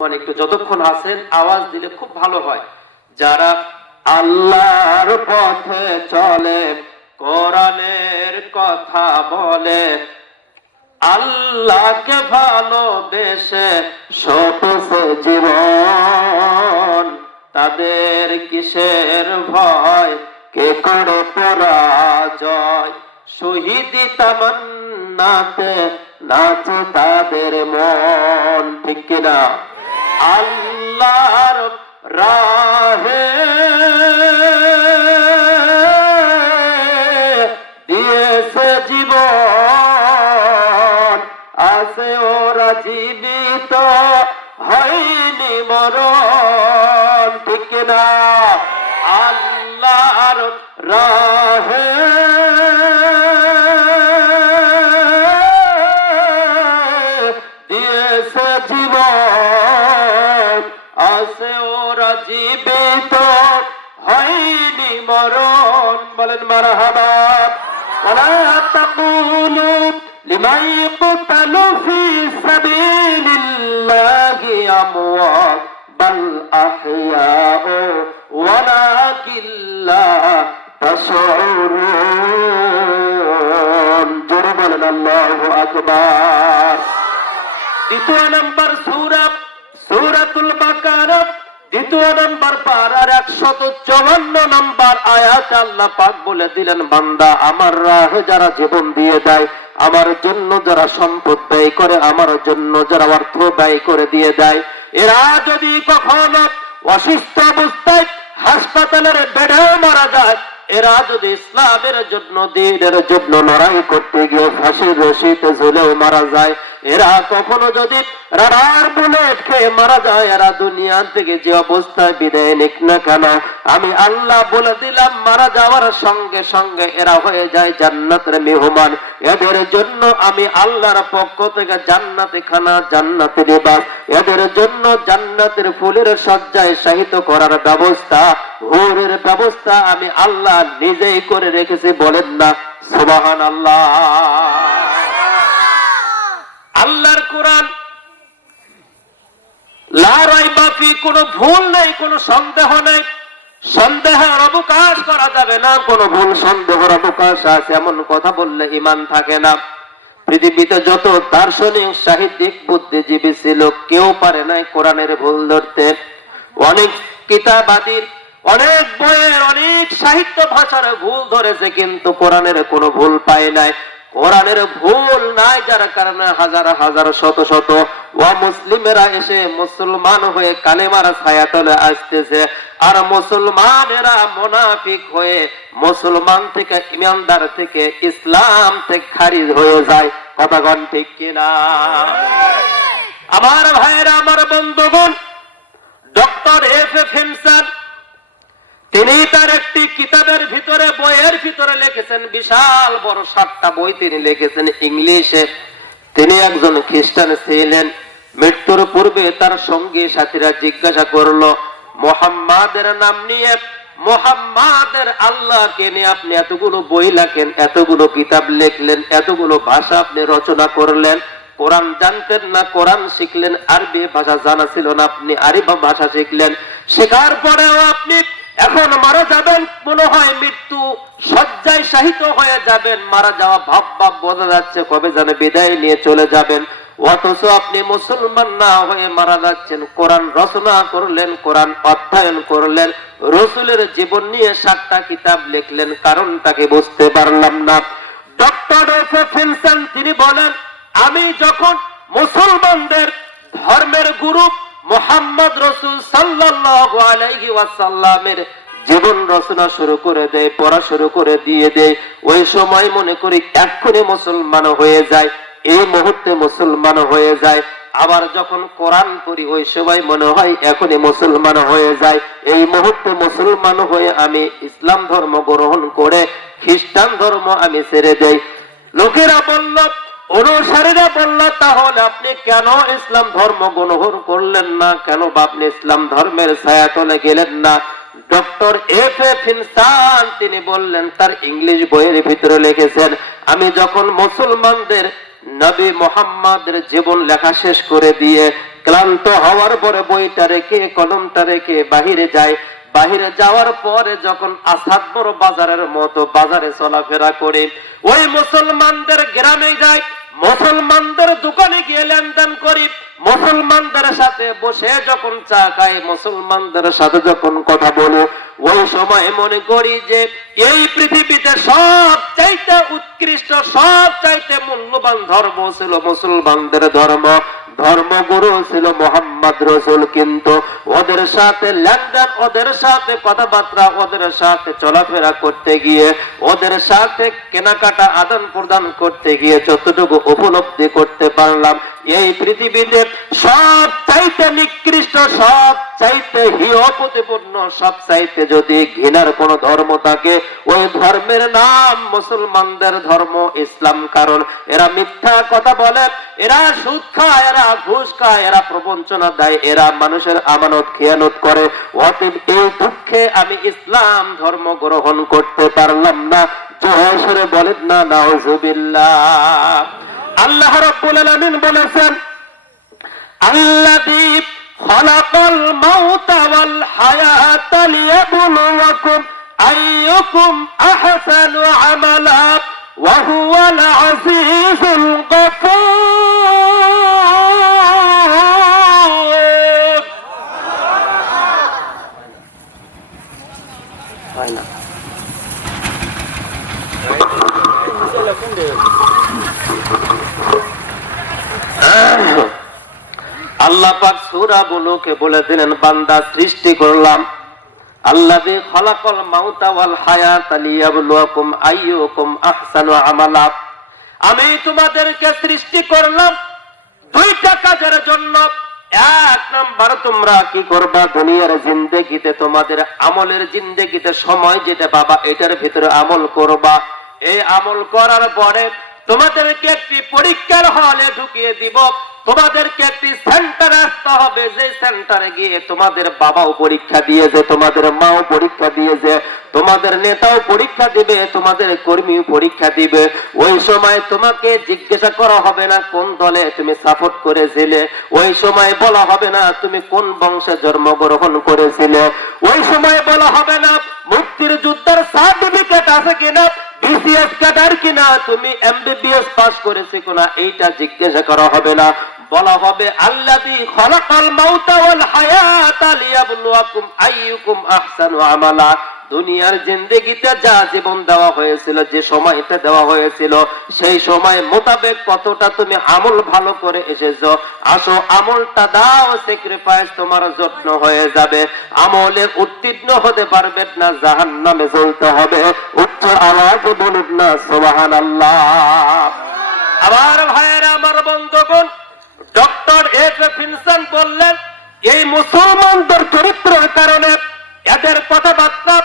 একটু যতক্ষণ আছেন আওয়াজ দিলে খুব ভালো হয়। যারা আল্লাহর পথে চলে, কোরআনের কথা বলে, আল্লাহকে ভালোবেসে সপসে জীবন, তাদের কিসের ভয়, কে করে পরাজয়। শহীদি তামান্নাতে নাচে তাদের মন, ঠিক কিনা? আল্লাহর রাহে দিয়েছে জীবন, আছে ওরা জীবিত, হয়নি মরণ, ঠিক না? আল্লাহর রাহে দিয়েছে জীবন, আছে ওরা জীবিত, হয়নি মরণ। বলেন মারহাবা। ওয়ালা তাকুলু লিমান ইয়াকতালু ফি সাবিলিল্লাহি আমওয়াত বাল আহইয়াউ ওয়ালাকিন লা তাশউরুন। জোরে বলেন আল্লাহু আকবার। দ্বিতীয় নম্বর সূরা সূরাতুল বাকারা, দ্বিতীয় নম্বর পারার 154 নম্বর আয়াতে আল্লাহ পাক বলে দিলেন, বান্দা আমার রাহে যারা জীবন দিয়ে দেয়, আমার জন্য যারা সম্পদ ব্যয় করে, আমার জন্য যারা অর্থ ব্যয় করে দিয়ে দেয়, এরা যদি কখনো অসুস্থ অবস্থায় হাসপাতালের বেডে মারা যায়, এরা যদি ইসলামের জন্য, দ্বীনের জন্য লড়াই করতে গিয়ে ফাঁসির রশিতে ঝুলেও মারা যায়, এরা কখনো যদি রাবার বুলেট খেয়ে মারা যায়, এরা দুনিয়া থেকে যে অবস্থায় বিদায় নিক না কেন, আমি আল্লাহ বলে দিলাম মারা যাওয়ার সঙ্গে সঙ্গে এরা হয়ে যায় জান্নাতের মেহমান। এদের জন্য আমি আল্লাহর পক্ষ থেকে জান্নাতি খানা, জান্নাতি লিবাস, এদের জন্য জান্নাতের ফুলের সজ্জায় শায়িত করার ব্যবস্থা, হুরের ব্যবস্থা আমি আল্লাহ নিজেই করে রেখেছি। বলেন না সুবহানাল্লাহ। আল্লাহর কোরআন লা রাইবা ফি, কোনো ভুল নেই, কোনো সন্দেহ নেই, সন্দেহের অবকাশ করা যাবে না। কোনো ভুল সন্দেহের অবকাশ আছে এমন কথা বললে ঈমান থাকে না। পৃথিবীতে যত দার্শনিক, সাহিত্যিক, বুদ্ধিজীবী ছিল, কেউ পারে নাই কোরআনের ভুল ধরতে। অনেক কিতাবাদী, অনেক বইয়ের, অনেক সাহিত্য ভাষার ভুল ধরেছে, কিন্তু কোরআনের কোনো ভুল পায় নাই। কোরআনের ভুল নাই, যার কারণে হাজার হাজার শত শত অমুসলিমেরা এসে মুসলমান হয়ে কালেমার ছায়াতলে আসতেছে, আর মুসলমানেরা মুনাফিক হয়ে মুসলমান থেকে, ইমানদার থেকে, ইসলাম থেকে খারিজ হয়ে যায়। কথা কোন ঠিক কিনা? আমার ভাইয়েরা, আমার বন্ধুগণ, ডক্টর এফ হিমসন তিনি তার একটি কিতাবের ভিতরে, বইয়ের ভিতরে লিখেছেন, বিশাল বড় 7টা বই তিনি লিখেছেন ইংলিশে। তিনি একজন খ্রিস্টান ছিলেন। মৃত্যুর পূর্বে তার সঙ্গী সাথীরা জিজ্ঞাসা করলো, মুহাম্মাদের নাম নিয়ে, মুহাম্মাদের আল্লাহকে নিয়ে আপনি এতগুলো বই লেখেন, এতগুলো কিতাব লিখলেন, এতগুলো ভাষা আপনি রচনা করলেন, কোরআন জানতেন না, কোরআন শিখলেন, আরবি ভাষা জানা ছিল না, আপনি আরবি ভাষা শিখলেন, শেখার পরেও আপনি এখন মারা যাবেন, মনে হয় মৃত্যু শয্যায় শায়িত হয়ে যাবেন, মারা যাওয়া ভাব ভাব বোঝা যাচ্ছে, কবে যেন বিদায় নিয়ে চলে যাবেন, অথচ আপনি মুসলমান না হয়ে মারা যাচ্ছেন। কোরআন রচনা করলেন, কোরআন অধ্যয়ন করলেন, রাসূলের জীবন নিয়ে 7টা কিতাব লিখলেন, কারণটাকে বুঝতে পারলাম না। ডক্টর এফ হিমসন তিনি বলেন, আমি যখন মুসলমানদের ধর্মের গুরু মুহাম্মদ রাসূল সাল্লাল্লাহু আলাইহি ওয়াসাল্লামের জীবন রচনা শুরু করে দেয়, পড়া শুরু করে দিয়ে দেয়, ওই সময় মনে করি এক্ষুনি মুসলমান হয়ে যায়, এই মুহূর্তে মুসলমান হয়ে যায়। আবার যখন কোরআন পড়ি, ওই সময় মনে হয় এখনই মুসলমান হয়ে যায়, এই মুহূর্তে মুসলমান হয়ে আমি ইসলাম ধর্ম গ্রহণ করে খ্রিস্টান ধর্ম আমি ছেড়ে দেই। লোকেরা বলল, অনুসারীরা বলল, তাহলে আপনি কেন ইসলাম ধর্ম গ্রহণ করলেন না, কেন আপনি ইসলাম ধর্মের ছায়াতলে গেলেন না? ডক্টর এফ হিমসন তিনি বললেন, তার ইংলিশ বইয়ের ভিতরে লিখেছেন, আমি যখন মুসলমানদের নবী মুহাম্মদের জীবন লেখা শেষ করে দিয়ে ক্লান্ত হওয়ার পরে বইটা রেখে কলমটা রেখে বাহিরে যায়। বাহিরে যাওয়ার পরে যখন আসাদপুর বাজারের মতো বাজারে চলাফেরা করে, ওই মুসলমানদের গ্রামে যায়, মুসলমানদের দোকানে গিয়ে লেনদেন করি, মুসলমানদের সাথে বসে যখন চা খাই, মুসলমানদের সাথে যখন কথা বলি, ওই সময় মনে করি যে এই পৃথিবীতে সব চাইতে উৎকৃষ্ট, সব চাইতে মূল্যবান ধর্ম ছিল মুসলমানদের ধর্ম, ধর্মগুরু ছিল মোহাম্মদ রসুল। কিন্তু ওদের সাথে লেনদেন, ওদের সাথে কথাবার্তা, ওদের সাথে চলাফেরা করতে গিয়ে, ওদের সাথে কেনাকাটা আদান প্রদান করতে গিয়ে যতটুকু উপলব্ধি করতে পারলাম, এই পৃথিবীতে সব চাইতে নিকৃষ্ট, সব চাইতে হিয় প্রতিপন্ন, সব চাইতে যদি ঘৃণার কোন ধর্ম থাকে, ওই ধর্মের নাম মুসলমানদের ধর্ম, ইসলাম। কারণ এরা মিথ্যা কথা বলে, এরা সুদ খায়, এরা ঘুষ খায়, এরা প্রবঞ্চনা দেয়, এরা মানুষের আমানত খেয়ানত করে। অতএব এই দুঃখে আমি ইসলাম ধর্ম গ্রহণ করতে পারলাম না। জোরে বলেন না নাউজুবিল্লাহ। আল্লাহ রাব্বুল আলামিন বলেছেন, আল্লাযী খালাকাল মাউতা ওয়াল হায়াতা লিয়াবলুয়াকুম আইয়ুকুম আহসানু আমালা ওয়া হুয়াল আজিজুল গফুর। আল্লাহ পাক সূরা বুলুকে বলে দিলেন, বান্দা সৃষ্টি করলাম, আল্লাযী খালাকাল মাউতা ওয়াল হায়াতা লিয়াবলুয়াকুম আইয়ুকুম আহসানু আমালা। আমি তোমাদেরকে সৃষ্টি করলাম দুইটা কাজের জন্য। এক নাম্বার, তোমরা কি করবা, দুনিয়ার জিন্দেগিতে, তোমাদের আমলের জিন্দেগিতে সময় যেটা বাবা, এটার ভিতরে আমল করবা। এই আমল করার পরে তোমাদেরকে একটি পরীক্ষার হলে ঢুকিয়ে দিব, তোমাদেরকে একটি সেন্টারে আসতে হবে, যে সেন্টারে গিয়ে তোমাদের বাবাও পরীক্ষা দিয়েছে, তোমাদের মাও পরীক্ষা দিয়েছে, তোমাদের নেতাও পরীক্ষা দিবে, তোমাদের কর্মীও পরীক্ষা দিবে। ওই সময় তোমাকে জিজ্ঞাসা করা হবে না কোন দলে তুমি সাপোর্ট করেছিলে, ওই সময় বলা হবে না তুমি কোন বংশে জন্মগ্রহণ করেছিলে, ওই সময় বলা হবে না মুক্তির যুদ্ধের সার্টিফিকেট আছে কিনা, বিসিএস ক্যাডার কিনা, তুমি এমবিবিএস পাস করেছে কিনা, এইটা জিজ্ঞাসা করা হবে না। বলা হবে আল্লাযী খালাকাল মাউতা ওয়াল হায়াতা লিয়াবলুয়াকুম আইয়ুকুম আহসানু আমালা। দুনিয়ার জিন্দেগিতে যা জীবন দেওয়া হয়েছিল, যে সময়টা দেওয়া হয়েছিল, সেই সময় মোতাবেক কতটা তুমি আমল ভালো করে এসেছো। আসো আমলটা দাও, স্যাক্রিফাইস তোমার যত্ন হয়ে যাবে। আমলে উত্তীর্ণ হতে পারবে না, জাহান্নামে জ্বলতে হবে। উচ্চ আওয়াজে বলুন না সুবহানাল্লাহ। আমার ভাইয়েরা, আমার বন্ধুগণ, ডক্টর এফ ফিনসন বললেন, এই মুসলমানদের চরিত্রের কারণে, এদের কথাবার্তা,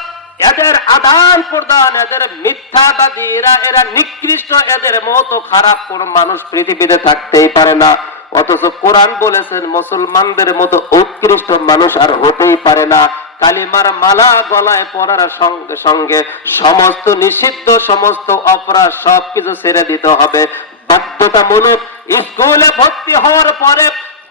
এদের আদান প্রদান, এদের মিথ্যাবাদী, এরা নিকৃষ্ট, এদের মতো খারাপ কোন মানুষ পৃথিবীতে থাকতেই পারে না। অথচ কোরআন বলেছেন মুসলমানদের মতো উৎকৃষ্ট মানুষ আর হতেই পারে না। কালিমার মালা গলায় পরার সঙ্গে সঙ্গে সমস্ত নিষিদ্ধ, সমস্ত অপরাধ সবকিছু ছেড়ে দিতে হবে বাধ্যতামূলক। স্কুলে ভর্তি হওয়ার পরে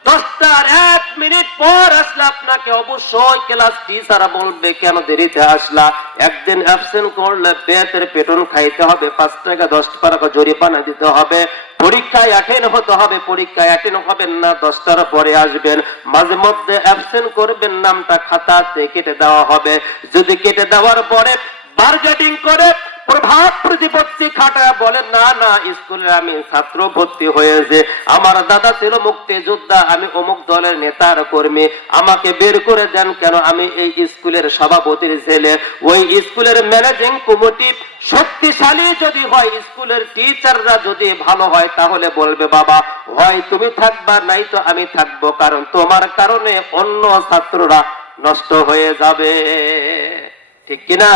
10টার 1 মিনিট পর আসলে আপনাকে অবশ্যই ক্লাস টিচার বলবে কেন দেরিতে আসলা। একদিন অ্যাবসেন্ট করলে বেতের পেটন খাইতে হবে, 5 টাকা 10 টাকা জরিমানা দিতে হবে। পরীক্ষায় অ্যাটেন্ড হতে হবে, পরীক্ষায় অ্যাটেন্ড হবেন না, 10টার পরে আসবেন। মাঝে মধ্যে অ্যাবসেন্ট করবেন, নামটা খাতাতে কেটে দেওয়া হবে। যদি কেটে দেওয়ার পরে বার্গেটিং করে প্রভাব প্রতিপত্তি খাটা বলেন, না না স্কুলে আমি ছাত্র ভর্তি হয়েছে, আমার দাদা ছিল মুক্তিযোদ্ধা, আমি অমুক দলের নেতার কর্মী, আমাকে বের করে দেন কেন, আমি এই স্কুলের সভাপতির ছেলে। ওই স্কুলের ম্যানেজিং কমিটি শক্তিশালী যদি হয়, স্কুলের টিচাররা যদি ভালো হয়, তাহলে বলবে বাবা হয় তুমি থাকবা, নাই তো আমি থাকবো, কারণ তোমার কারণে অন্য ছাত্ররা নষ্ট হয়ে যাবে। ঠিক কিনা?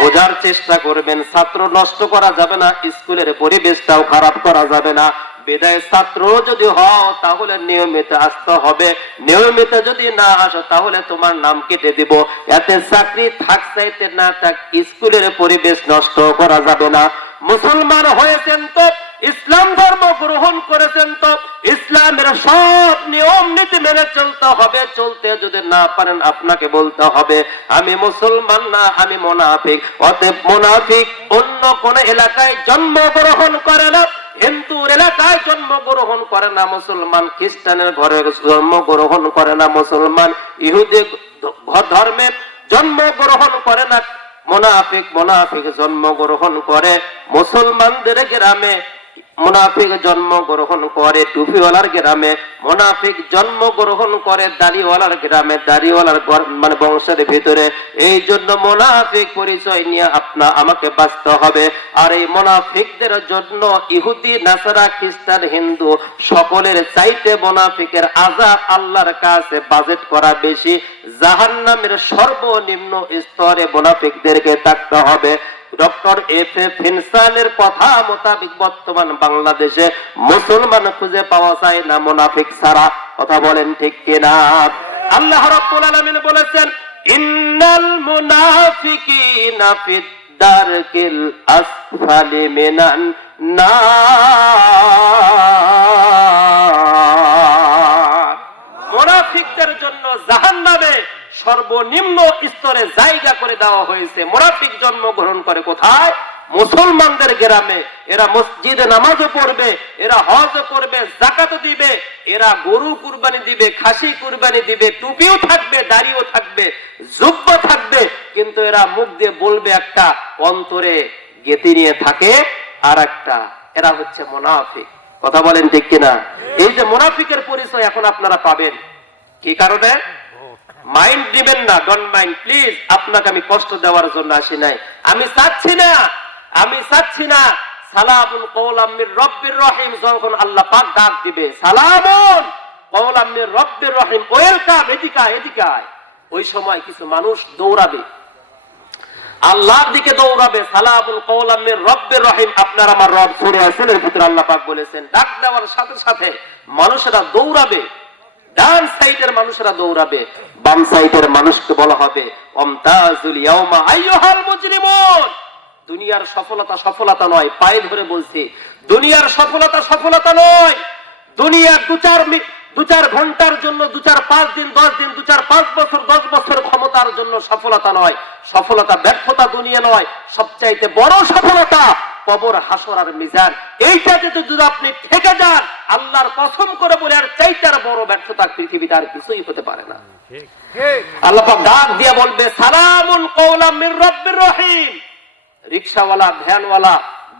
বোঝার চেষ্টা করবেন, ছাত্র নষ্ট করা যাবে না, স্কুলের পরিবেশটাও খারাপ করা যাবে না। বিদায় ছাত্র যদি হও তাহলে নিয়মিত আসতে হবে, নিয়মিত যদি না আসো তাহলে তোমার নাম কেটে দিব। এতে চাকরি থাক চাইতে না থাক, স্কুলের পরিবেশ নষ্ট করা যাবে না। মুসলমান হয়েছেন তো ইসলাম ধর্ম গ্রহণ করেছেন তো ইসলামের সব নিয়ম নীতি মেনে চলতে হবে। চলতে যদি না পারেন আপনাকে বলতে হবে আমি মুসলমান না, আমি মুনাফিক। অতএব মুনাফিক অন্য কোন এলাকায় জন্মগ্রহণ করে না, হিন্দুর এলাকায় জন্মগ্রহণ করে না মুসলমান, খ্রিস্টানের ঘরে জন্মগ্রহণ করে না মুসলমান, ইহুদি ধর্মে জন্মগ্রহণ করে না মুনাফিক। মুনাফিক জন্মগ্রহণ করে মুসলমানদের গ্রামে, মুনাফিক জন্মগ্রহণ করে টুপিওয়ালার গ্রামে, মুনাফিক জন্মগ্রহণ করে দাড়িওয়ালার গ্রামে, দাড়িওয়ালার মানে বংশের ভিতরে। এই জন্য মুনাফিক পরিচয় নিয়ে আমাকে বাঁচতে হবে। আর এই মুনাফিকদের জন্য ইহুদি, নাসারা, খ্রিস্টান, হিন্দু সকলের চাইতে মুনাফিকের আযাব আল্লাহর কাছে বাজেট করা বেশি। জাহান্নামের সর্বনিম্ন স্তরে মুনাফিকদেরকে থাকতে হবে। ডক্টর এফএফ হিনসানের কথা মোতাবেক বর্তমান বাংলাদেশে মুসলমান খুঁজে পাওয়া যায় না মুনাফিক ছাড়া। কথা বলেন ঠিক কিনা? আল্লাহ রাব্বুল আলামিন বলেছেন ইন্নাল মুনাফিকিনা ফিদ দারকিল আসফালি মিনান নার। মুনাফিকদের জন্য জাহান্নামে সর্বনিম্ন স্তরে জায়গা করে দেওয়া হয়েছে। মুনাফিক জন্মগ্রহণ করে কোথায়? মুসলমানদের গ্রামে। এরা মসজিদে নামাজও পড়বে, এরা হজও করবে, যাকাতও দিবে, এরা গরু কুরবানি দিবে, খাসি কুরবানি দিবে, টুপিও থাকবে, দাড়িও থাকবে, জুব্বা থাকবে, কিন্তু এরা মুখ দিয়ে বলবে একটা, অন্তরে গেঁথে নিয়ে থাকে আর একটা। এরা হচ্ছে মুনাফিক। কথা বলেন ঠিক কিনা? এই যে মুনাফিকের পরিচয় এখন আপনারা পাবেন কি কারণে? মাইন্ড দিবেন না, ডোন্ট মাইন্ড প্লিজ। আপনাকে আমি কষ্ট দেওয়ার জন্য আসি নাই। আমি চাচ্ছি না সালামুন কওলাম মির রব্বির রহিম যখন আল্লাহ পাক ডাক দিবে, সালামুন কওলাম মির রব্বির রহিম, ওয়েলকাম, এদিকে আয়। ওই সময় কিছু মানুষ দৌড়াবে, আল্লাহর দিকে দৌড়াবে। সালামুন কওলাম মির রব্বির রহিম, আপনার আমার রব সূরা ইয়াসিনের ভিতরে আল্লাহ পাক বলেছেন ডাক দেওয়ার সাথে সাথে মানুষেরা দৌড়াবে। ডান সাইডের মানুষেরা দৌড়াবে, বাম সাইডের মানুষকে বলা হবে আমতাজুল ইয়াউমা আইয়ুহাল মুজরিমুন। দুনিয়ার সফলতা নয়, পায়ে ধরে বলছি, দুনিয়ার সফলতা নয়। দুনিয়া দু চার ঘন্টার জন্য, 2-4-5 দিন, 10 দিন, 2-4-5 বছর, 10 বছর ক্ষমতার জন্য সফলতা নয়। সফলতা ব্যর্থতা দুনিয়া নয়। সবচাইতে বড় সফলতা কবর, হাসর আর মিজান। এইটাতে যদি আপনি ঠেকে যান, আল্লাহর কসম করে বলে আর চাইতে আর বড় ব্যর্থতা পৃথিবীতে আর কিছুই হতে পারে না। আল্লাহ পাক ডাক দিয়ে বলবে সালামুন কওলাম মির রব্বির রহিম। রিকশাওয়ালা, ভ্যানওয়ালা,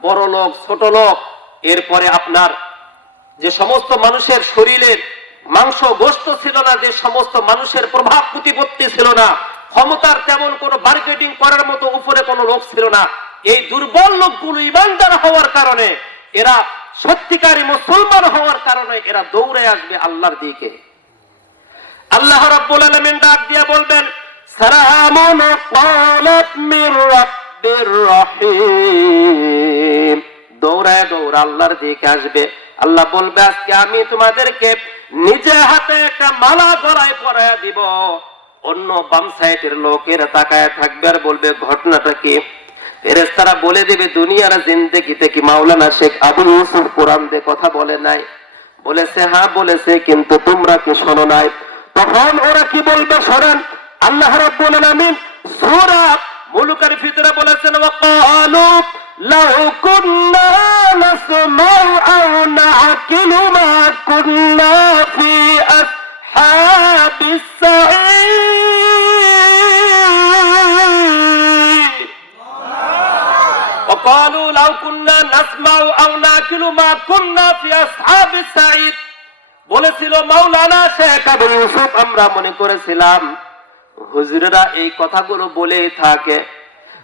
বড় লোক, ছোট লোক, এরপরে আপনার যে সমস্ত মানুষের শরীরের মাংস গোশত ছিল না, যে সমস্ত মানুষের প্রভাব প্রতিপত্তি ছিল না, ক্ষমতার তেমন কোনো মার্কেটিং করার মতো উপরে কোনো লোক ছিল না, এই দুর্বল লোকগুলো ইমানদার হওয়ার কারণে, এরা সত্যিকারী মুসলমান হওয়ার কারণে এরা দৌড়ে আসবে আল্লাহর দিকে। আল্লাহ রাব্বুল আলামিন ডাক দিয়ে বলবেন সালামুন ক্বালাত মির রাব্বির রহিম। দৌড়ায় আল্লাহর দিকে আসবে। আল্লাহ বলবে আজকে আমি তোমাদেরকে নিজে হাতে একটা মালা গলায় পরায়া দিব। অন্য বাম সাইডের লোকেরা তাকায় থাকবে আর বলবে ঘটনাটা কি? ফেরেশতারা বলে দিবে দুনিয়ার জিন্দেগিতে কি মাওলানা শেখ আবু ইউসুফ কোরআন দিয়ে কথা বলে নাই? বলেছে, হ্যাঁ বলেছে, কিন্তু তোমরা কি শোনো নাই? তখন ওরা কি বলবে শোনেন। আল্লাহ রাব্বুল আলামিন সূরা মুলুকের ভিতরে বলেছেন ওয়াকালু লাউ কুন্না নাসমাউ আও নাআকিলু মা কুন্না ফি আসহাবিস সাঈদ। ওয়াকালু লাউ কুন্না নাসমাউ আও নাআকিলু মা কুন্না ফি আসহাবিস সাঈদ। বলেছিল মাওলানা শেখ আবু ইউসুফ, আমরা মনে করেছিলাম হুজুরেরা এই কথাগুলো বলে থাকে,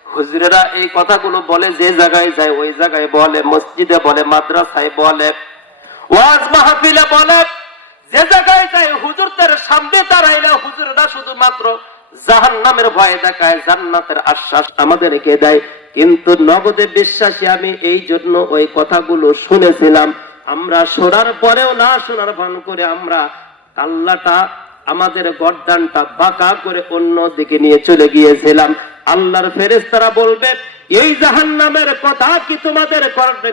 হুজুরেরা এই কথাগুলো বলে, যে জায়গায় যায় ওই জায়গায় বলে, মসজিদে বলে, মাদ্রাসায় বলে, ওয়াজ মাহফিলে বলে, যে জায়গায় যায় হুজুরদের সামনে দাঁড়াইলে হুজুরেরা শুধুমাত্র জাহান্নামের ভয় দেখায়, জান্নাতের আশ্বাস আমাদেরকে দেয়। কিন্তু নগদে বিশ্বাসী আমি এই জন্য ওই কথাগুলো শুনেছিলাম। আমরা শোনার পরেও না শোনার ভান করে আমরা আল্লাহটা আমাদের গর্দানটা বাঁকা করে অন্য দিকে নিয়ে চলে গিয়েছিলাম। আল্লাহর ফেরেশতারা বলবে এই জাহান্নামের কথা কি তোমাদের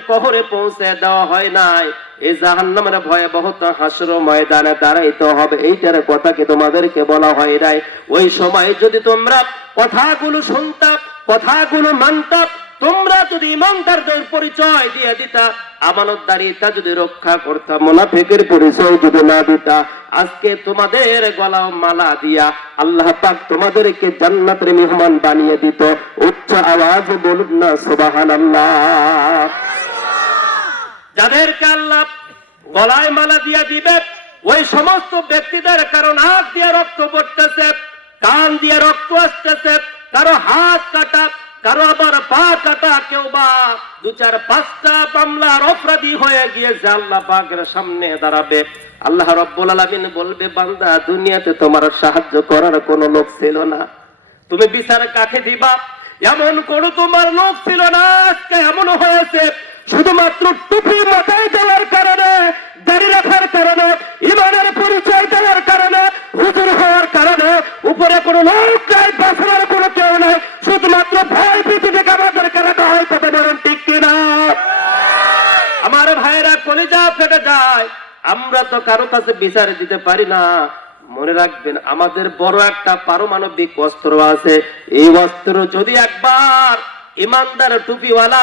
কবরে পৌঁছে দেওয়া হয় নাই? এই জাহান্নামের ভয়াবহতা হাসর ময়দানে দাঁড়াইতে হবে, এইটার কথা কি তোমাদেরকে বলা হয় নাই? ওই সময় যদি তোমরা কথাগুলো শুনতা, কথাগুলো মানতা, তোমরা যদি ইমানদারদের পরিচয় দিয়ে দিতা, আমানতদারিতা যদি রক্ষা করতা, মুনাফিকের পরিচয় যদি না দিতা, আজকে তোমাদের গলাও মালা দিয়া আল্লাহ পাক তোমাদেরকে জান্নাতের মেহমান বানিয়ে দিত। উচ্চ আওয়াজে বলুন না সুবহানাল্লাহ। যাদেরকে আল্লাহ গলায় মালা দিয়া দিবে, ওই সমস্ত ব্যক্তিদের কারণ হাত দিয়ে রক্ত পড়তেছে, কান দিয়ে রক্ত আসতেছে, কারো হাত কাটা, কারো আবার পা কাটা, কেউ বা 2-4-5টা মামলার অপরাধী হয়ে গিয়েছে, আল্লাহ পাকের সামনে দাঁড়াবে। আল্লাহ রাব্বুল আলামিন বলবে, বান্দা দুনিয়াতে তোমার সাহায্য করার কোনো লোক ছিল না, তুমি বিচার কাকে দিবা? এমন কোন তোমার লোক ছিল না। আজকে এমন হয়েছে শুধুমাত্র টুপি মাথায় দেওয়ার কারণে, দাড়ি রাখার কারণে, ইমানের পরিচয় দেওয়ার কারণে, হুজুর হওয়ার কারণে উপরে কোনো লোক নাই, বাঁচানোর কোনো কেউ নাই, শুধুমাত্র ভয় ভীতি থেকে আমাদের কারণে হয়। কথা বলেন ঠিক কিনা? আমার ভাইরা কলিজা ফেটে যায়। আমরা তো কারো কাছে বিচার দিতে পারি না। মনে রাখবেন, আমাদের বড় একটা পারমাণবিক অস্ত্র আছে। এই অস্ত্র যদি একবার ইমানদার টুপিওয়ালা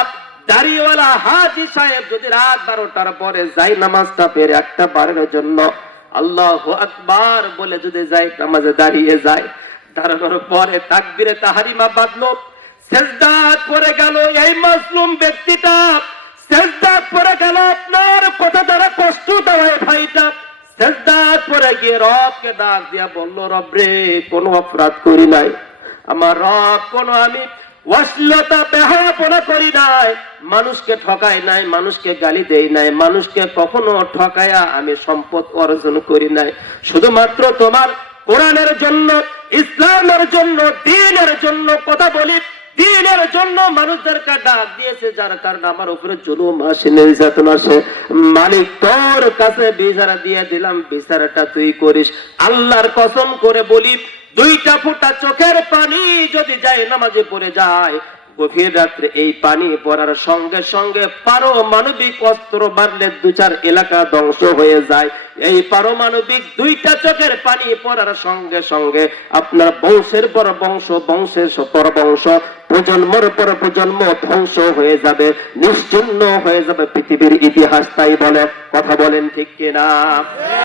দাড়িওয়ালা হাজী সাহেব যদি রাত 12টার পরে যাই নামাজটা পেরে একটা বারের জন্য আল্লাহু আকবার বলে যদি যাই নামাজে দাঁড়িয়ে যায়, দাঁড়ানোর পরে তাকবীরে তাহরিমা বাঁধলো, সিজদা করে গেল, এই মাজলুম ব্যক্তিটা সিজদা করে গেল, আপনার কথা দ্বারা কষ্ট দেওয়ায় ভাইটা সিজদা করে গিয়ে রবকে ডাক দিয়া বলল, রব রে, কোনো অপরাধ করি নাই, আমার রব, কোনো আমি অশ্লীলতা বেহায়াপনা করি নাই, মানুষকে ঠকাই নাই, মানুষকে গালি দেই নাই, মানুষকে কখনো ঠকায়া আমি সম্পদ অর্জন করি নাই, শুধুমাত্র তোমার কোরআনের জন্য, ইসলামের জন্য, দ্বীনের জন্য কথা বলি, দ্বীনের জন্য মানুষদেরকে ডাক দিয়েছে, যার কারণে আমার উপরে জুলুম আসে, নির্যাতন আসে। মালিক তোর কাছে বিচার দিয়ে দিলাম, বিচারটা তুই করিস। আল্লাহর কসম করে বলি, 2টা ফোঁটা চোখের পানি যদি যায় নামাজে পড়ে যায়, গভীর রাত্রে এই পানি পড়ার সঙ্গে সঙ্গে পারমাণবিক অস্ত্র বাড়লে 2-4 এলাকা ধ্বংস হয়ে যায়। এই পারমাণবিক 2টা চোখের পানি পড়ার সঙ্গে সঙ্গে আপনার বংশের পর বংশ, বংশের পর বংশ, প্রজন্মের পর প্রজন্ম ধ্বংস হয়ে যাবে, নিশ্চিহ্ন হয়ে যাবে পৃথিবীর ইতিহাস। তাই বলে, কথা বলেন ঠিক কিনা?